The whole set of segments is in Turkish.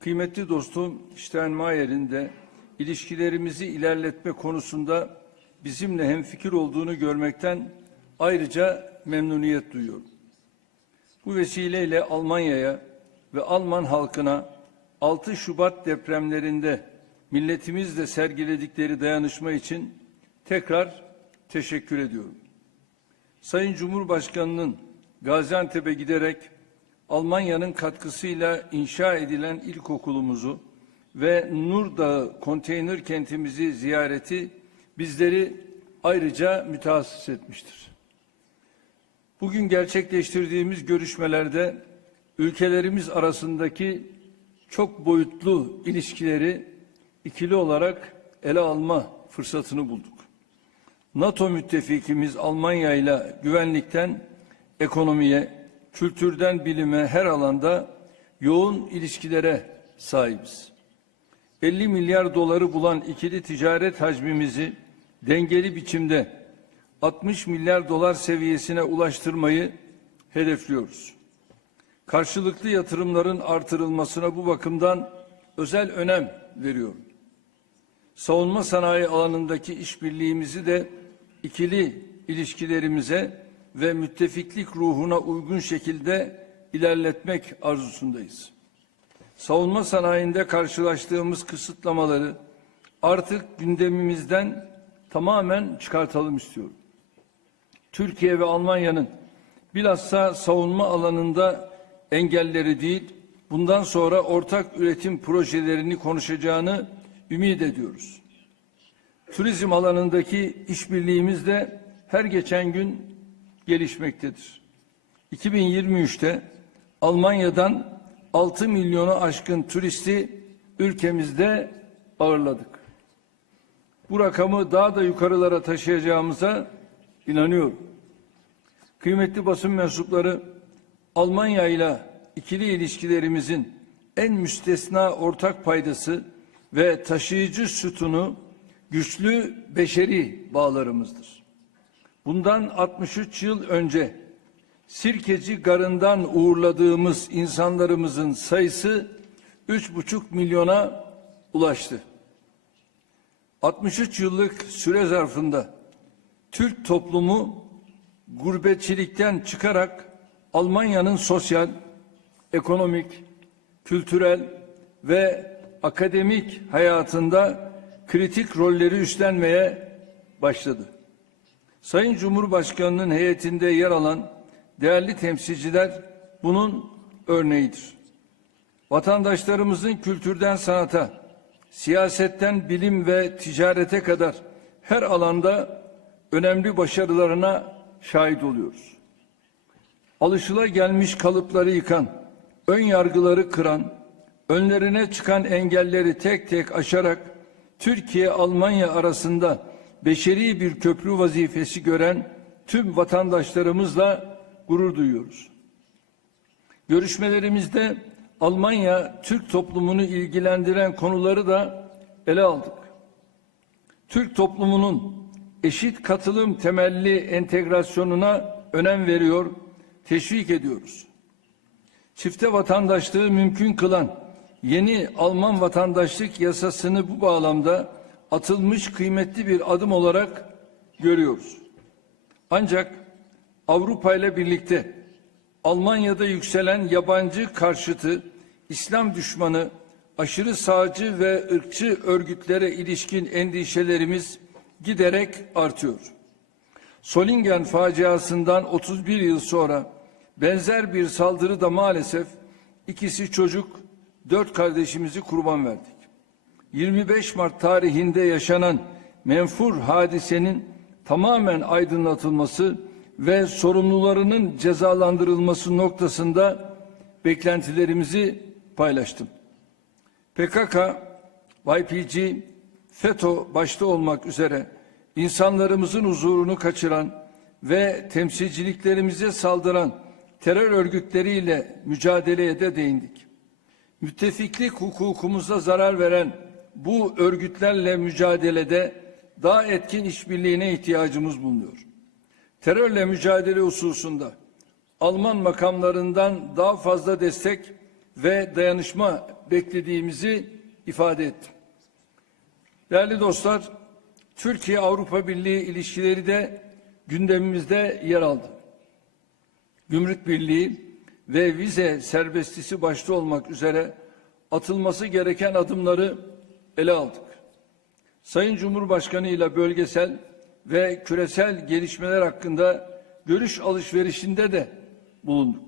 Kıymetli dostum Steinmeier'in de ilişkilerimizi ilerletme konusunda bizimle hemfikir olduğunu görmekten ayrıca memnuniyet duyuyorum. Bu vesileyle Almanya'ya ve Alman halkına 6 Şubat depremlerinde milletimizle sergiledikleri dayanışma için tekrar teşekkür ediyorum. Sayın Cumhurbaşkanı'nın Gaziantep'e giderek Almanya'nın katkısıyla inşa edilen ilkokulumuzu ve Nur Dağı konteyner kentimizi ziyareti bizleri ayrıca mütehassıs etmiştir. Bugün gerçekleştirdiğimiz görüşmelerde ülkelerimiz arasındaki çok boyutlu ilişkileri ikili olarak ele alma fırsatını bulduk. NATO müttefikimiz Almanya ile güvenlikten ekonomiye, kültürden bilime her alanda yoğun ilişkilere sahibiz. 50 milyar doları bulan ikili ticaret hacmimizi dengeli biçimde 60 milyar dolar seviyesine ulaştırmayı hedefliyoruz. Karşılıklı yatırımların artırılmasına bu bakımdan özel önem veriyorum. Savunma sanayi alanındaki işbirliğimizi de ikili ilişkilerimize ve müttefiklik ruhuna uygun şekilde ilerletmek arzusundayız. Savunma sanayinde karşılaştığımız kısıtlamaları artık gündemimizden tamamen çıkartalım istiyorum. Türkiye ve Almanya'nın bilhassa savunma alanında engelleri değil, bundan sonra ortak üretim projelerini konuşacağını ümit ediyoruz. Turizm alanındaki işbirliğimiz de her geçen gün gelişmektedir. 2023'te Almanya'dan 6 milyonu aşkın turisti ülkemizde ağırladık. Bu rakamı daha da yukarılara taşıyacağımıza inanıyorum. Kıymetli basın mensupları Almanya ile ikili ilişkilerimizin en müstesna ortak paydası ve taşıyıcı sütunu güçlü beşeri bağlarımızdır. Bundan 63 yıl önce Sirkeci Garı'ndan uğurladığımız insanlarımızın sayısı 3,5 milyona ulaştı. 63 yıllık süre zarfında Türk toplumu gurbetçilikten çıkarak Almanya'nın sosyal, ekonomik, kültürel ve akademik hayatında kritik rolleri üstlenmeye başladı. Sayın Cumhurbaşkanı'nın heyetinde yer alan değerli temsilciler bunun örneğidir. Vatandaşlarımızın kültürden sanata, siyasetten bilim ve ticarete kadar her alanda önemli başarılarına şahit oluyoruz. Alışıla gelmiş kalıpları yıkan, ön yargıları kıran, önlerine çıkan engelleri tek tek aşarak Türkiye-Almanya arasında beşeri bir köprü vazifesi gören tüm vatandaşlarımızla gurur duyuyoruz. Görüşmelerimizde Almanya Türk toplumunu ilgilendiren konuları da ele aldık. Türk toplumunun eşit katılım temelli entegrasyonuna önem veriyor, teşvik ediyoruz. Çifte vatandaşlığı mümkün kılan yeni Alman vatandaşlık yasasını bu bağlamda atılmış kıymetli bir adım olarak görüyoruz. Ancak Avrupa ile birlikte Almanya'da yükselen yabancı karşıtı, İslam düşmanı, aşırı sağcı ve ırkçı örgütlere ilişkin endişelerimiz giderek artıyor. Solingen faciasından 31 yıl sonra benzer bir saldırı da maalesef ikisi çocuk, dört kardeşimizi kurban verdik. 25 Mart tarihinde yaşanan menfur hadisenin tamamen aydınlatılması ve sorumlularının cezalandırılması noktasında beklentilerimizi paylaştım. PKK, YPG, FETÖ başta olmak üzere insanlarımızın huzurunu kaçıran ve temsilciliklerimize saldıran terör örgütleriyle mücadeleye de değindik. Müttefiklik hukukumuza zarar veren bu örgütlerle mücadelede daha etkin işbirliğine ihtiyacımız bulunuyor. Terörle mücadele hususunda Alman makamlarından daha fazla destek ve dayanışma beklediğimizi ifade ettim. Değerli dostlar, Türkiye-Avrupa Birliği ilişkileri de gündemimizde yer aldı. Gümrük Birliği ve vize serbestisi başta olmak üzere atılması gereken adımları ele aldık. Sayın Cumhurbaşkanı ile bölgesel ve küresel gelişmeler hakkında görüş alışverişinde de bulunduk.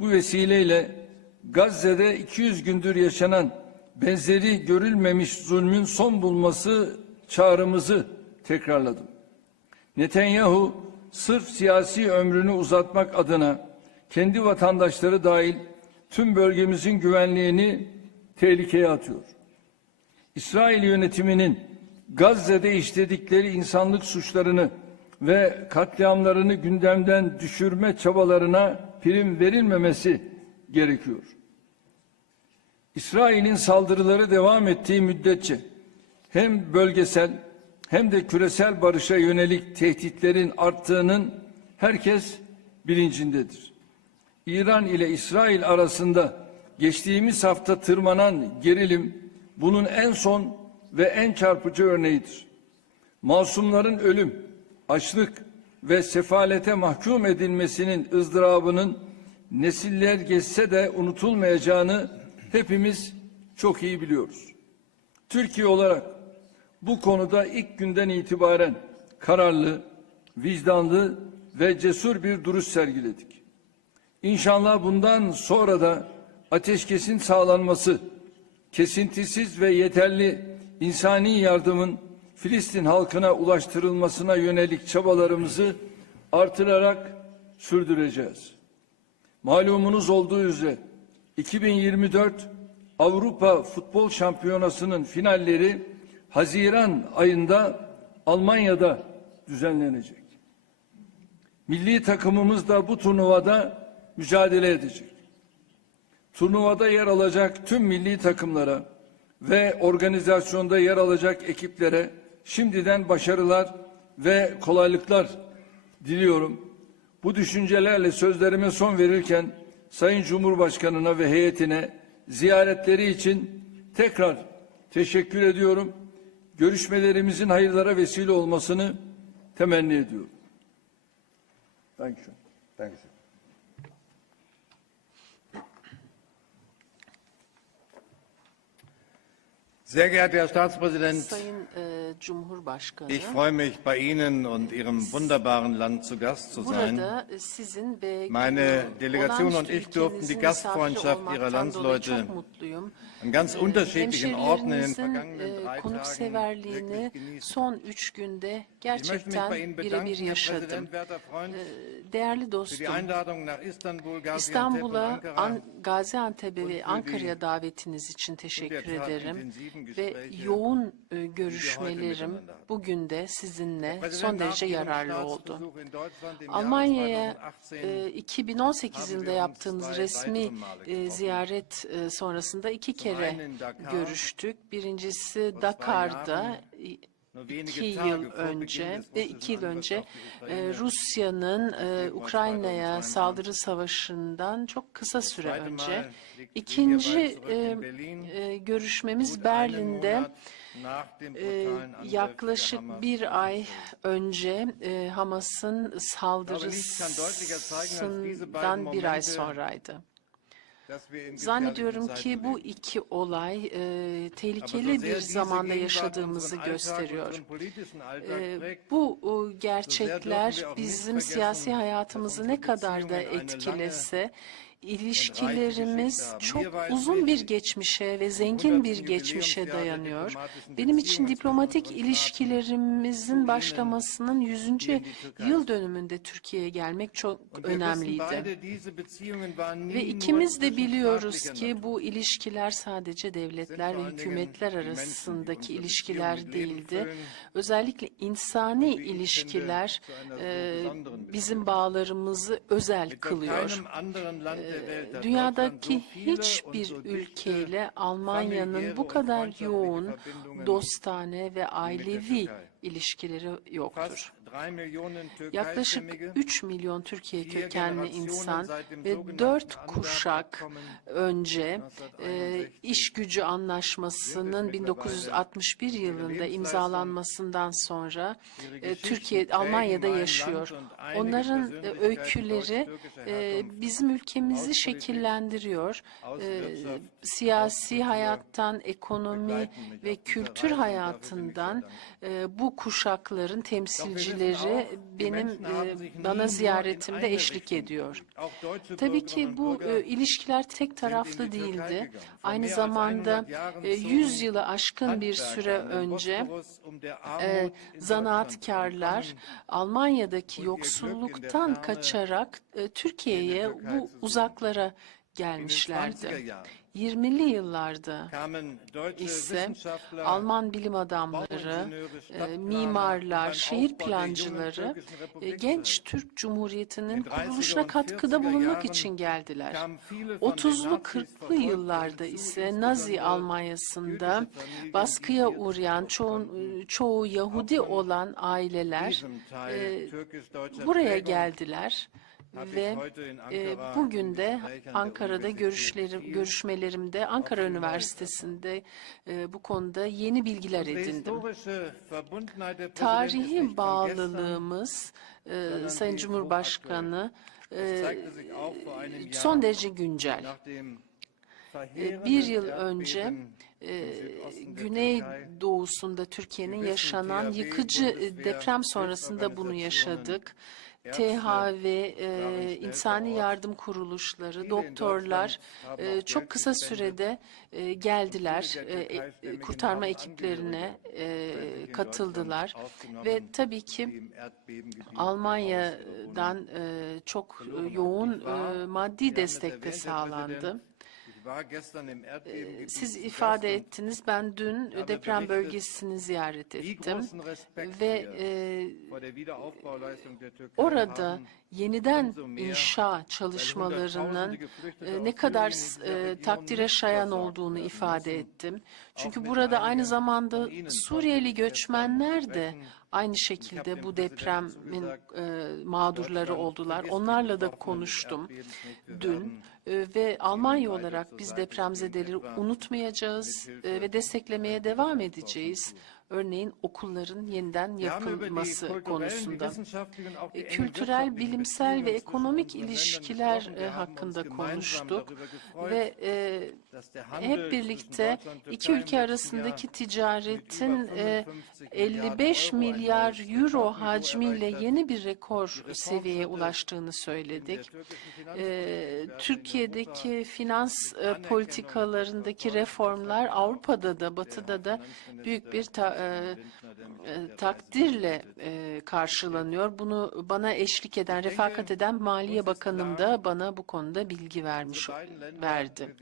Bu vesileyle Gazze'de 200 gündür yaşanan benzeri görülmemiş zulmün son bulması çağrımızı tekrarladım. Netanyahu sırf siyasi ömrünü uzatmak adına kendi vatandaşları dahil tüm bölgemizin güvenliğini tehlikeye atıyor. İsrail yönetiminin Gazze'de işledikleri insanlık suçlarını ve katliamlarını gündemden düşürme çabalarına prim verilmemesi gerekiyor. İsrail'in saldırıları devam ettiği müddetçe hem bölgesel hem de küresel barışa yönelik tehditlerin arttığının herkes bilincindedir. İran ile İsrail arasında geçtiğimiz hafta tırmanan gerilim bunun en son ve en çarpıcı örneğidir. Masumların ölüm, açlık ve sefalete mahkum edilmesinin ızdırabının nesiller geçse de unutulmayacağını hepimiz çok iyi biliyoruz. Türkiye olarak bu konuda ilk günden itibaren kararlı, vicdanlı ve cesur bir duruş sergiledik. İnşallah bundan sonra da ateşkesin sağlanması, kesintisiz ve yeterli insani yardımın Filistin halkına ulaştırılmasına yönelik çabalarımızı artırarak sürdüreceğiz. Malumunuz olduğu üzere 2024 Avrupa Futbol Şampiyonası'nın finalleri Haziran ayında Almanya'da düzenlenecek. Milli takımımız da bu turnuvada mücadele edecek. Turnuvada yer alacak tüm milli takımlara ve organizasyonda yer alacak ekiplere şimdiden başarılar ve kolaylıklar diliyorum. Bu düşüncelerle sözlerime son verirken Sayın Cumhurbaşkanına ve heyetine ziyaretleri için tekrar teşekkür ediyorum. Görüşmelerimizin hayırlara vesile olmasını temenni ediyorum. Thank you. Dankeschön. Sehr geehrter Herr Staatspräsident, e, ich freue mich, bei Ihnen und Ihrem wunderbaren Land zu Gast zu sein. Meine Delegation und ich durften die Gastfreundschaft Ihrer Landsleute çok mutluyum. an ganz unterschiedlichen Orten in den Hemşerilerinizin vergangenen e, konukseverliğini son üç günde gerçekten birebir yaşadım. Freund, Değerli dostum, İstanbul'a. An Gaziantep'e ve Ankara'ya davetiniz için teşekkür ederim. Ve yoğun e, görüşmelerim bugün de sizinle son derece yararlı oldu. Almanya'ya 2018 e, 2018 haben yılında zwei resmi e, ziyaret e, sonrasında iki kere görüştük. Birincisi Dakar'da iki yıl önce ve iki yıl önce e, Rusya'nın e, Ukrayna'ya 2022. saldırı savaşından çok kısa süre önce. İkinci e, görüşmemiz Berlin'de. Yaklaşık bir ay önce Hamas'ın saldırısından bir ay sonraydı. Zannediyorum ki bu iki olay e, tehlikeli bir zamanda yaşadığımızı gösteriyor. E, bu e, gerçekler bizim siyasi hayatımızı ne kadar da etkilese, ilişkilerimiz çok uzun bir geçmişe ve zengin bir 100. geçmişe dayanıyor. Benim için diplomatik ilişkilerimizin başlamasının 100. in die Türkei. yıl dönümünde Türkiye'ye gelmek çok önemliydi. Ve ikimiz de biliyoruz ki bu ilişkiler sadece devletler ve hükümetler arasındaki ilişkiler değildi. Özellikle insani ilişkiler e, bizim bağlarımızı özel kılıyor. Dünyadaki hiçbir ülkeyle Almanya'nın bu kadar yoğun dostane ve ailevi ilişkileri yoktur. Fast 3 Millionen Yaklaşık Türkeistämmige 3 milyon Türkiye kökenli insan ve sogenannten 4 kuşak önce e, 1961 iş gücü anlaşmasının 1961 yılında imzalanmasından sonra e, Türkiye, Almanya'da yaşıyor. Onların e, öyküleri e, bizim ülkemizi şekillendiriyor. E, siyasi hayattan, ekonomi ve kültür hayatından e, bu kuşakların temsilcileri benim e, bana ziyaretimde eşlik ediyor. Tabii ki bu e, ilişkiler tek taraflı değildi. Aynı zamanda e, 100 yılı aşkın bir süre önce e, zanaatkarlar Almanya'daki yoksulluktan kaçarak e, Türkiye'ye bu uzaklara gelmişlerdi. 20'li yıllarda ise Alman bilim adamları, e, mimarlar, şehir plancıları e, genç Türk Cumhuriyeti'nin kuruluşuna katkıda bulunmak için geldiler. 30'lu 40'lı yıllarda ise Nazi Almanyası'nda baskıya uğrayan çoğu, çoğu Yahudi olan aileler e, buraya geldiler ve e, bugün de Ankara'da görüşlerim, görüşmelerimde Ankara Üniversitesi'nde e, bu konuda yeni bilgiler edindim. Tarihi bağlılığımız e, Sayın Cumhurbaşkanı e, son derece güncel. E, Bir yıl önce e, Güney doğusunda Türkiye'nin yaşanan yıkıcı e, deprem sonrasında bunu yaşadık. THV, e, insani yardım kuruluşları, doktorlar e, çok kısa sürede e, geldiler, e, kurtarma ekiplerine e, katıldılar. ve tabii ki Almanya'dan e, çok yoğun e, maddi destek de sağlandı. Ee, Siz ifade ettiniz. Ben dün deprem bölgesini ziyaret ettim ve e, orada yeniden inşa çalışmalarının e, ne kadar e, takdire şayan olduğunu ifade ettim. Çünkü burada aynı zamanda Suriyeli göçmenler de aynı şekilde bu depremin e, mağdurları oldular. Onlarla da konuştum dün ve Almanya olarak biz depremzedeleri unutmayacağız e, ve desteklemeye devam edeceğiz. Örneğin okulların yeniden yapılması konusunda. E, Kültürel, bilimsel ve ekonomik ilişkiler e, hakkında konuştuk ve e, hep birlikte iki ülke arasındaki ticaretin e, 55 milyar euro hacmiyle yeni bir rekor seviyeye ulaştığını söyledik. E, Türkiye'deki finans e, politikalarındaki reformlar Avrupa'da da Batı'da da büyük bir ta- e, e, takdirle e, karşılanıyor. Bunu bana eşlik eden, refakat eden Maliye Bakanım da bana bu konuda bilgi vermiş verdi.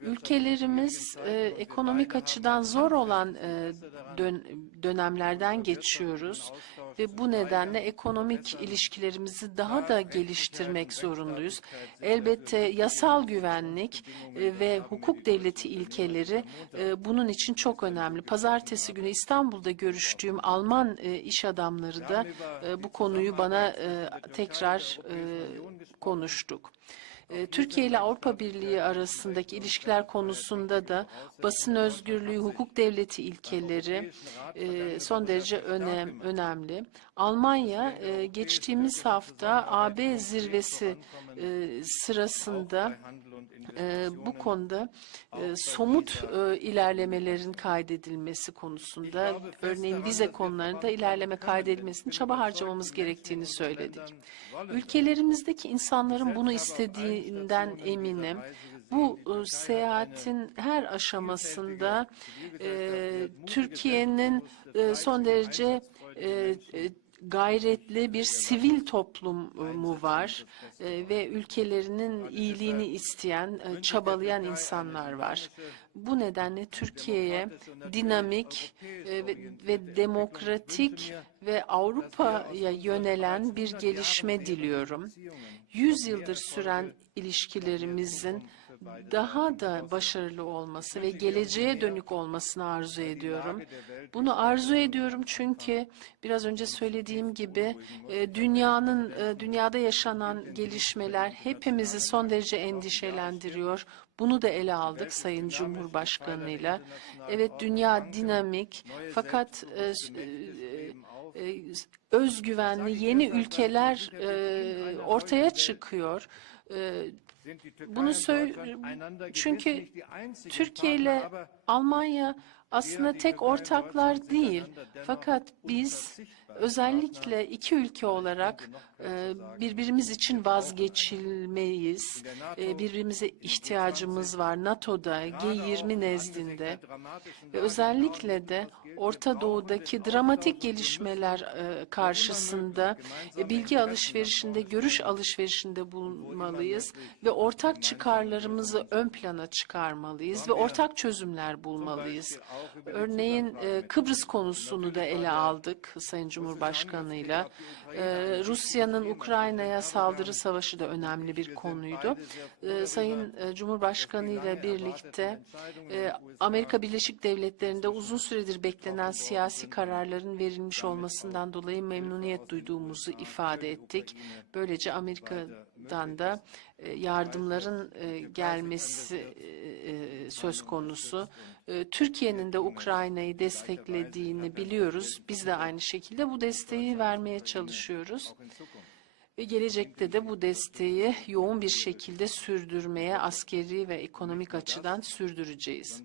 Ülkelerimiz e, ekonomik açıdan zor olan e, dön, dönemlerden geçiyoruz ve bu nedenle ekonomik ilişkilerimizi daha da geliştirmek zorundayız. Elbette yasal güvenlik e, ve hukuk devleti ilkeleri e, bunun için çok önemli. Pazartesi günü İstanbul'da görüştüğüm Alman e, iş adamları da e, bu konuyu bana e, tekrar e, konuştuk. E, Türkiye ile Avrupa Birliği arasındaki ilişkiler konusunda da basın özgürlüğü, hukuk devleti ilkeleri e, son derece önem, önemli. Almanya e, geçtiğimiz hafta AB zirvesi e, sırasında e, bu konuda e, somut e, ilerlemelerin kaydedilmesi konusunda, örneğin vize konularında ilerleme kaydedilmesini çaba harcamamız gerektiğini söyledik. Ülkelerimizdeki insanların bunu istediğinden eminim. Bu e, seyahatin her aşamasında e, Türkiye'nin e, son derece e, gayretli bir sivil toplumu var e, ve ülkelerinin iyiliğini isteyen, e, çabalayan insanlar var. Bu nedenle Türkiye'ye dinamik e, ve demokratik ve Avrupa'ya yönelen bir gelişme diliyorum. Yüz yıldır süren ilişkilerimizin daha da başarılı olması ve geleceğe dönük olmasını arzu ediyorum. Bunu arzu ediyorum çünkü biraz önce söylediğim gibi e, dünyanın e, dünyada yaşanan gelişmeler hepimizi son derece endişelendiriyor. Bunu da ele aldık Sayın Cumhurbaşkanıyla. Evet dünya dinamik fakat e, özgüvenli yeni ülkeler ortaya çıkıyor. Bunu söyle çünkü Türkiye ile Almanya aslında tek ortaklar değil. Fakat biz özellikle iki ülke olarak e, birbirimiz için vazgeçilmeyiz. E, Birbirimize ihtiyacımız var NATO'da, G20 nezdinde ve özellikle de Orta Doğu'daki dramatik gelişmeler e, karşısında bilgi alışverişinde, görüş alışverişinde bulunmalıyız ve ortak çıkarlarımızı ön plana çıkarmalıyız ve ortak çözümler bulmalıyız. Örneğin Kıbrıs konusunu da ele aldık Sayın Cumhurbaşkanı'yla. E, Rusya'nın Ukrayna'ya saldırı savaşı da önemli bir konuydu. E, Sayın e, Cumhurbaşkanı ile birlikte e, Amerika Birleşik Devletleri'nde uzun süredir beklenen siyasi kararların verilmiş olmasından dolayı memnuniyet duyduğumuzu ifade ettik. Böylece Amerika'dan da e, yardımların e, gelmesi söz konusu. E, Türkiye'nin de Ukrayna'yı desteklediğini biliyoruz. Biz de aynı şekilde bu desteği vermeye çalışıyoruz. Ve gelecekte de bu desteği yoğun bir şekilde sürdürmeye askeri ve ekonomik açıdan sürdüreceğiz.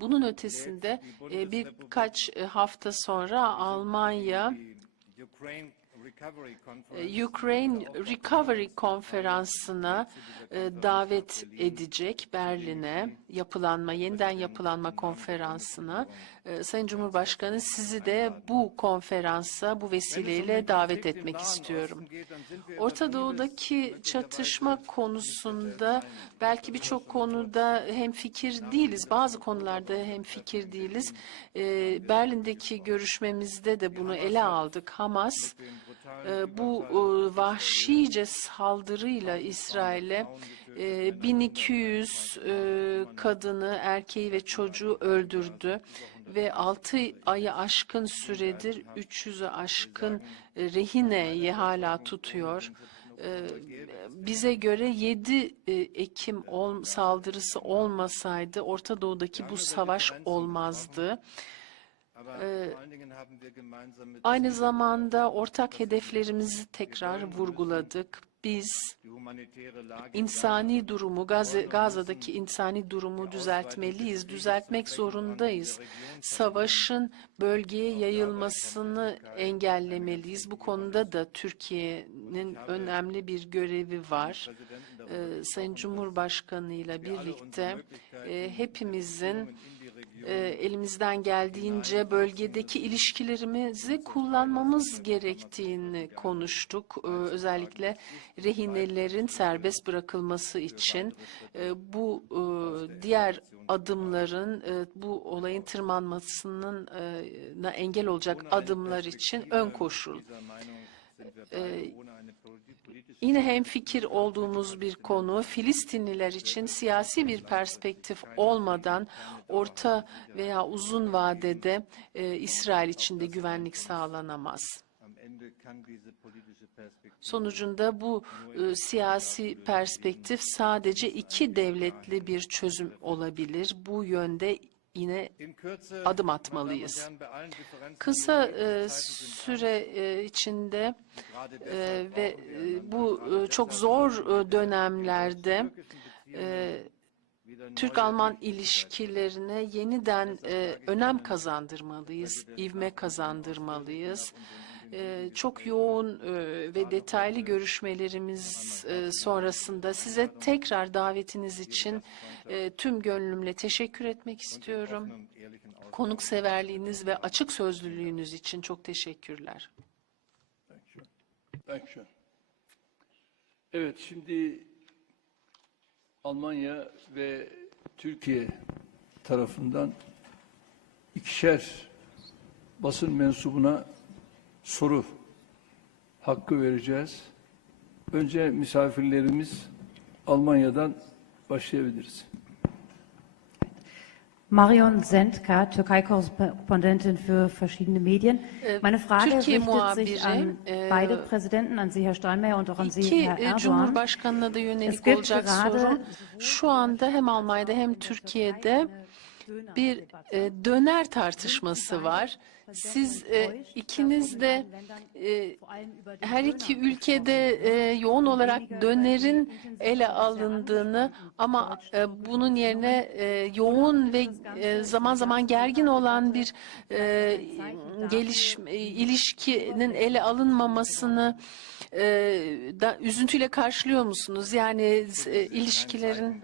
Bunun ötesinde e, birkaç e, hafta sonra Almanya Ukraine Recovery Konferansı'na e, davet edecek Berlin'e yapılanma, yeniden yapılanma konferansına. E, Sayın Cumhurbaşkanı sizi de bu konferansa bu vesileyle davet etmek istiyorum. Orta Doğu'daki çatışma konusunda belki birçok konuda hem fikir değiliz. Bazı konularda hem fikir değiliz. E, Berlin'deki görüşmemizde de bunu ele aldık. Hamas e, bu e, vahşice saldırıyla İsrail'e e, 1200 e, kadını, erkeği ve çocuğu öldürdü ve 6 ayı aşkın süredir 300'ü aşkın e, rehineyi hala tutuyor. E, Bize göre 7 e, Ekim saldırısı olmasaydı Orta Doğu'daki bu savaş olmazdı. Aynı zamanda ortak hedeflerimizi tekrar vurguladık. Biz insani durumu, Gazze, Gazze'daki insani durumu düzeltmeliyiz, düzeltmek zorundayız. Savaşın bölgeye yayılmasını engellemeliyiz. Bu konuda da Türkiye'nin önemli bir görevi var. Ee, Sayın Cumhurbaşkanı ile birlikte e, hepimizin e, elimizden geldiğince bölgedeki ilişkilerimizi kullanmamız gerektiğini konuştuk. E, özellikle rehinelerin serbest bırakılması için e, bu e, diğer adımların e, bu olayın tırmanmasının e, engel olacak adımlar için ön koşul. E, Yine hem fikir olduğumuz bir konu Filistinliler için siyasi bir perspektif olmadan orta veya uzun vadede e, İsrail için de güvenlik sağlanamaz. Sonucunda bu e, siyasi perspektif sadece iki devletli bir çözüm olabilir. Bu yönde yine adım atmalıyız. Kısa e, süre e, içinde e, ve e, bu e, çok zor e, dönemlerde e, Türk-Alman ilişkilerine yeniden e, önem kazandırmalıyız, ivme kazandırmalıyız. E, çok yoğun e, ve detaylı görüşmelerimiz e, sonrasında size tekrar davetiniz için e, tüm gönlümle teşekkür etmek istiyorum. Konukseverliğiniz ve açık sözlülüğünüz için çok teşekkürler. Evet, şimdi Almanya ve Türkiye tarafından ikişer basın mensubuna soru hakkı vereceğiz. Önce misafirlerimiz Almanya'dan başlayabiliriz. Marion Sendka, Türkei-Korrespondentin für verschiedene Medien. Meine Frage Türkiye richtet sich an e, beide Präsidenten, an Sie, Herr Steinmeier, und auch an Sie, Herr Erdogan. Cumhurbaşkanına da yönelik Es gibt olacak gerade- sorun. Şu anda hem Almanya'da hem Türkiye'de bir e, döner tartışması var. Siz e, ikiniz de e, her iki ülkede e, yoğun olarak dönerin ele alındığını ama e, bunun yerine e, yoğun ve e, zaman zaman gergin olan bir e, geliş ilişkinin ele alınmamasını e, da, üzüntüyle karşılıyor musunuz? Yani e, ilişkilerin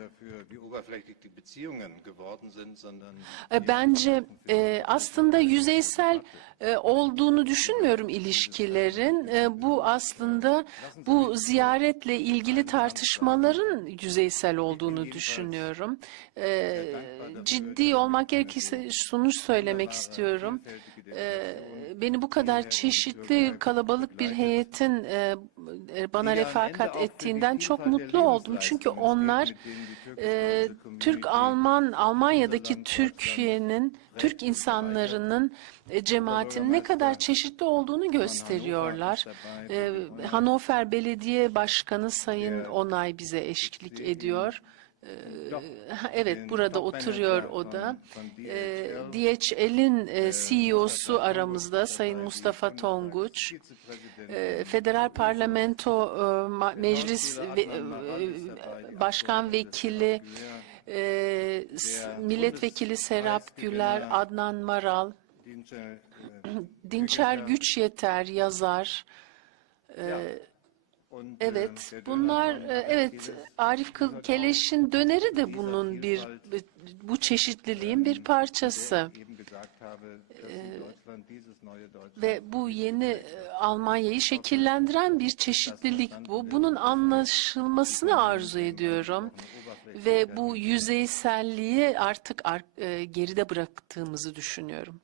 e, Bence e, aslında yüzeysel e, olduğunu düşünmüyorum ilişkilerin. E, bu aslında bu ziyaretle ilgili tartışmaların yüzeysel olduğunu düşünüyorum. E, ciddi olmak gerekirse şunu söylemek istiyorum. E, beni bu kadar çeşitli kalabalık bir heyetin e, bana refakat ettiğinden çok mutlu oldum. Çünkü onlar e, Türk-Alman, Almanya'daki Türkiye'nin, Türk insanlarının e, cemaatinin ne kadar çeşitli olduğunu gösteriyorlar. E, Hannover Belediye Başkanı Sayın Onay bize eşlik ediyor. Evet, burada oturuyor o da. E, DHL'in CEO'su aramızda Sayın Mustafa Tonguç. Federal Parlamento Meclis Başkan Vekili Milletvekili Serap Güler, Adnan Maral, Dinçer, Dinçer Güç Yeter yazar. Evet, bunlar e, evet Arif Keleş'in döneri de bunun bir bu çeşitliliğin bir parçası. Ve bu yeni e, Almanya'yı şekillendiren bir çeşitlilik bu. Bunun anlaşılmasını arzu ediyorum. Ve bu yüzeyselliği artık ar- e, geride bıraktığımızı düşünüyorum.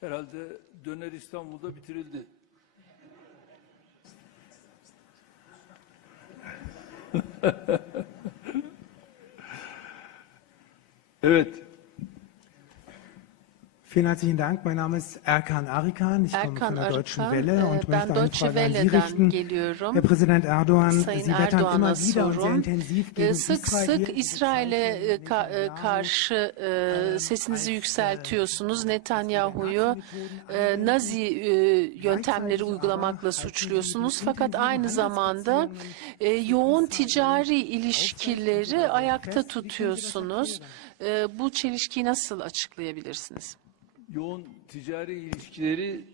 Herhalde döner İstanbul'da bitirildi. Evet, Vielen herzlichen Dank. Mein Name ist Erkan Arikan. Ich komme Erkan von der Deutschen Arıkan, Welle e, und möchte eine Deutsche Frage an Sie richten. geliyorum. Herr Präsident Erdogan, Sayın Sie wettern immer wieder und sehr intensiv E, gegen Sık Israel. sık İsrail'e e, ka- karşı e, sesinizi yükseltiyorsunuz. Netanyahu'yu e, Nazi e, yöntemleri uygulamakla suçluyorsunuz. Fakat aynı zamanda e, yoğun ticari ilişkileri ayakta tutuyorsunuz. E, Bu çelişkiyi nasıl açıklayabilirsiniz? Yoğun ticari ilişkileri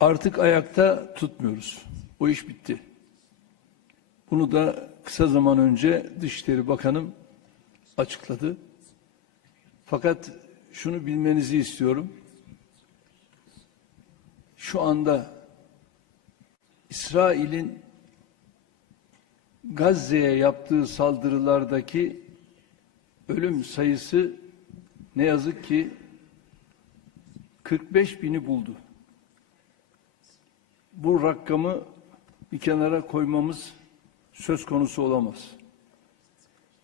artık ayakta tutmuyoruz. O iş bitti. Bunu da kısa zaman önce Dışişleri Bakanım açıkladı. Fakat şunu bilmenizi istiyorum. Şu anda İsrail'in Gazze'ye yaptığı saldırılardaki ölüm sayısı ne yazık ki 45 bini buldu. Bu rakamı bir kenara koymamız söz konusu olamaz.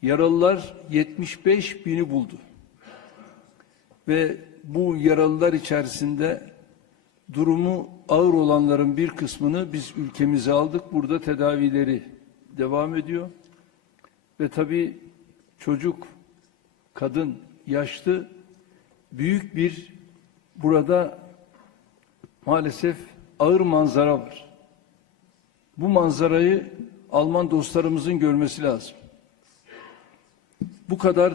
Yaralılar 75 bini buldu. Ve bu yaralılar içerisinde durumu ağır olanların bir kısmını biz ülkemize aldık. Burada tedavileri devam ediyor. Ve tabii çocuk, kadın, yaşlı büyük bir burada maalesef ağır manzara var. Bu manzarayı Alman dostlarımızın görmesi lazım. Bu kadar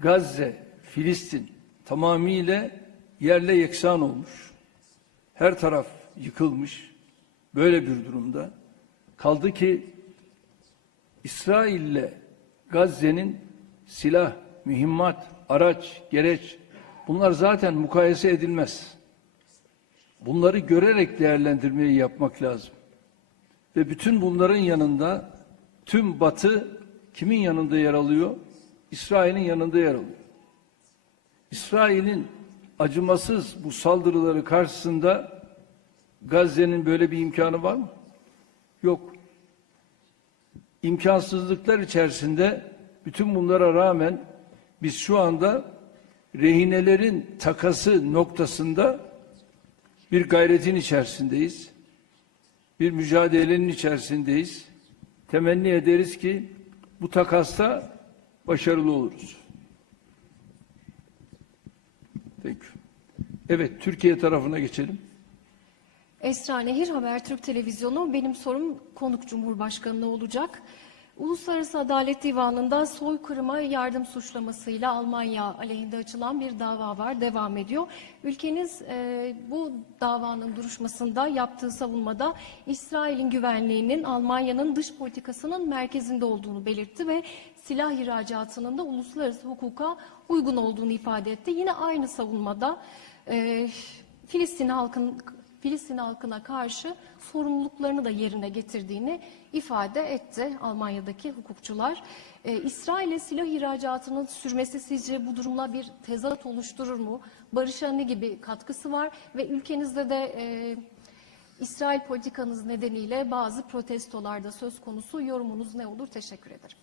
Gazze, Filistin tamamıyla yerle yeksan olmuş. Her taraf yıkılmış. Böyle bir durumda. Kaldı ki İsrail'le Gazze'nin silah, mühimmat, araç, gereç bunlar zaten mukayese edilmez. Bunları görerek değerlendirmeyi yapmak lazım. Ve bütün bunların yanında tüm Batı kimin yanında yer alıyor? İsrail'in yanında yer alıyor. İsrail'in acımasız bu saldırıları karşısında Gazze'nin böyle bir imkanı var mı? Yok. imkansızlıklar içerisinde bütün bunlara rağmen biz şu anda rehinelerin takası noktasında bir gayretin içerisindeyiz. Bir mücadelenin içerisindeyiz. Temenni ederiz ki bu takasta başarılı oluruz. Peki. Evet, Türkiye tarafına geçelim. Esra Nehir Habertürk Televizyonu. Benim sorum konuk Cumhurbaşkanı'na olacak. Uluslararası Adalet Divanı'nda soykırıma yardım suçlamasıyla Almanya aleyhinde açılan bir dava var, devam ediyor. Ülkeniz e, bu davanın duruşmasında yaptığı savunmada İsrail'in güvenliğinin Almanya'nın dış politikasının merkezinde olduğunu belirtti ve silah ihracatının da uluslararası hukuka uygun olduğunu ifade etti. Yine aynı savunmada e, Filistin halkın Filistin halkına karşı sorumluluklarını da yerine getirdiğini ifade etti Almanya'daki hukukçular. Ee, İsrail'e silah ihracatının sürmesi sizce bu durumla bir tezat oluşturur mu? Barış'a ne gibi katkısı var ve ülkenizde de e, İsrail politikanız nedeniyle bazı protestolarda söz konusu yorumunuz ne olur? Teşekkür ederim.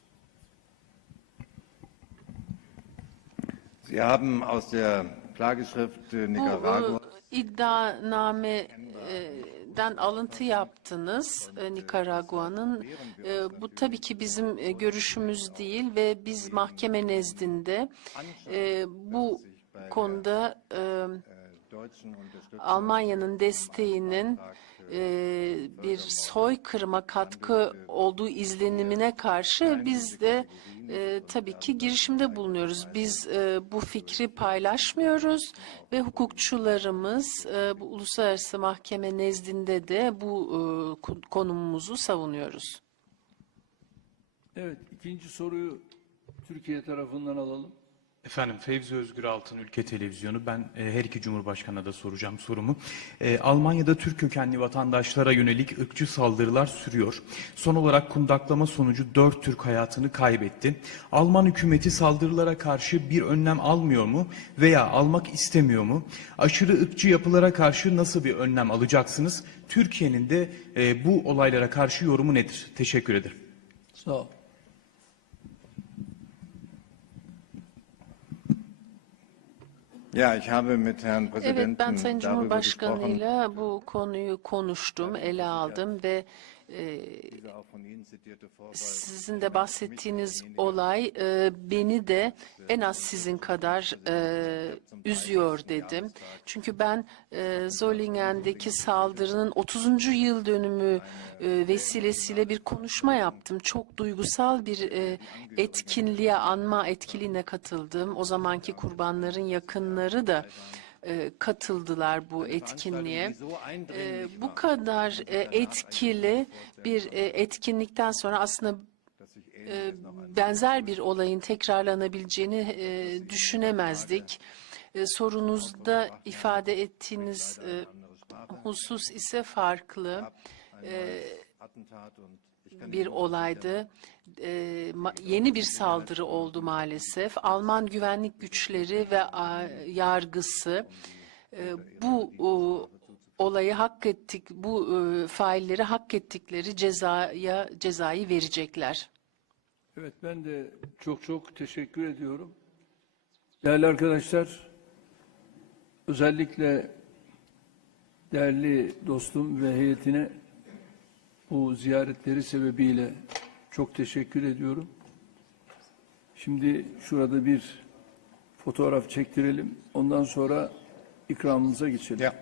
Sie haben aus der Klageschrift äh, Nicaragua iddianameden alıntı yaptınız e, Nikaragua'nın. E, Bu tabii ki bizim e, görüşümüz değil ve biz mahkeme nezdinde bu konuda Almanya'nın desteğinin bir soykırıma katkı olduğu izlenimine karşı biz de e, tabii ki girişimde bulunuyoruz. Biz e, bu fikri paylaşmıyoruz ve hukukçularımız e, bu uluslararası mahkeme nezdinde de bu e, ko- konumumuzu savunuyoruz. Evet, ikinci soruyu Türkiye tarafından alalım. Efendim Fevzi Özgür Altın Ülke Televizyonu. Ben e, her iki Cumhurbaşkanı'na da soracağım sorumu. E, Almanya'da Türk kökenli vatandaşlara yönelik ırkçı saldırılar sürüyor. Son olarak kundaklama sonucu dört Türk hayatını kaybetti. Alman hükümeti saldırılara karşı bir önlem almıyor mu veya almak istemiyor mu? Aşırı ırkçı yapılara karşı nasıl bir önlem alacaksınız? Türkiye'nin de e, bu olaylara karşı yorumu nedir? Teşekkür ederim. Sağ ol. Ja, ich habe mit Herrn Präsidenten Evet ben Sayın Cumhurbaşkanıyla bu konuyu konuştum, ele aldım ve Sizin de bahsettiğiniz olay beni de en az sizin kadar üzüyor dedim. Çünkü ben Zolingen'deki saldırının 30. yıl dönümü vesilesiyle bir konuşma yaptım. Çok duygusal bir etkinliğe, anma etkinliğine katıldım. O zamanki kurbanların yakınları da e, katıldılar bu etkinliğe. E, bu kadar e, etkili bir e, etkinlikten sonra aslında e, benzer bir olayın tekrarlanabileceğini e, düşünemezdik. E, sorunuzda ifade ettiğiniz e, husus ise farklı e, bir olaydı. E, yeni bir saldırı oldu maalesef. Alman güvenlik güçleri ve a, yargısı e, bu o, olayı hak ettik, bu e, failleri hak ettikleri cezaya cezayı verecekler. Evet, ben de çok çok teşekkür ediyorum. Değerli arkadaşlar, özellikle değerli dostum ve heyetine bu ziyaretleri sebebiyle çok teşekkür ediyorum. Şimdi şurada bir fotoğraf çektirelim. Ondan sonra ikramımıza geçelim. Ja.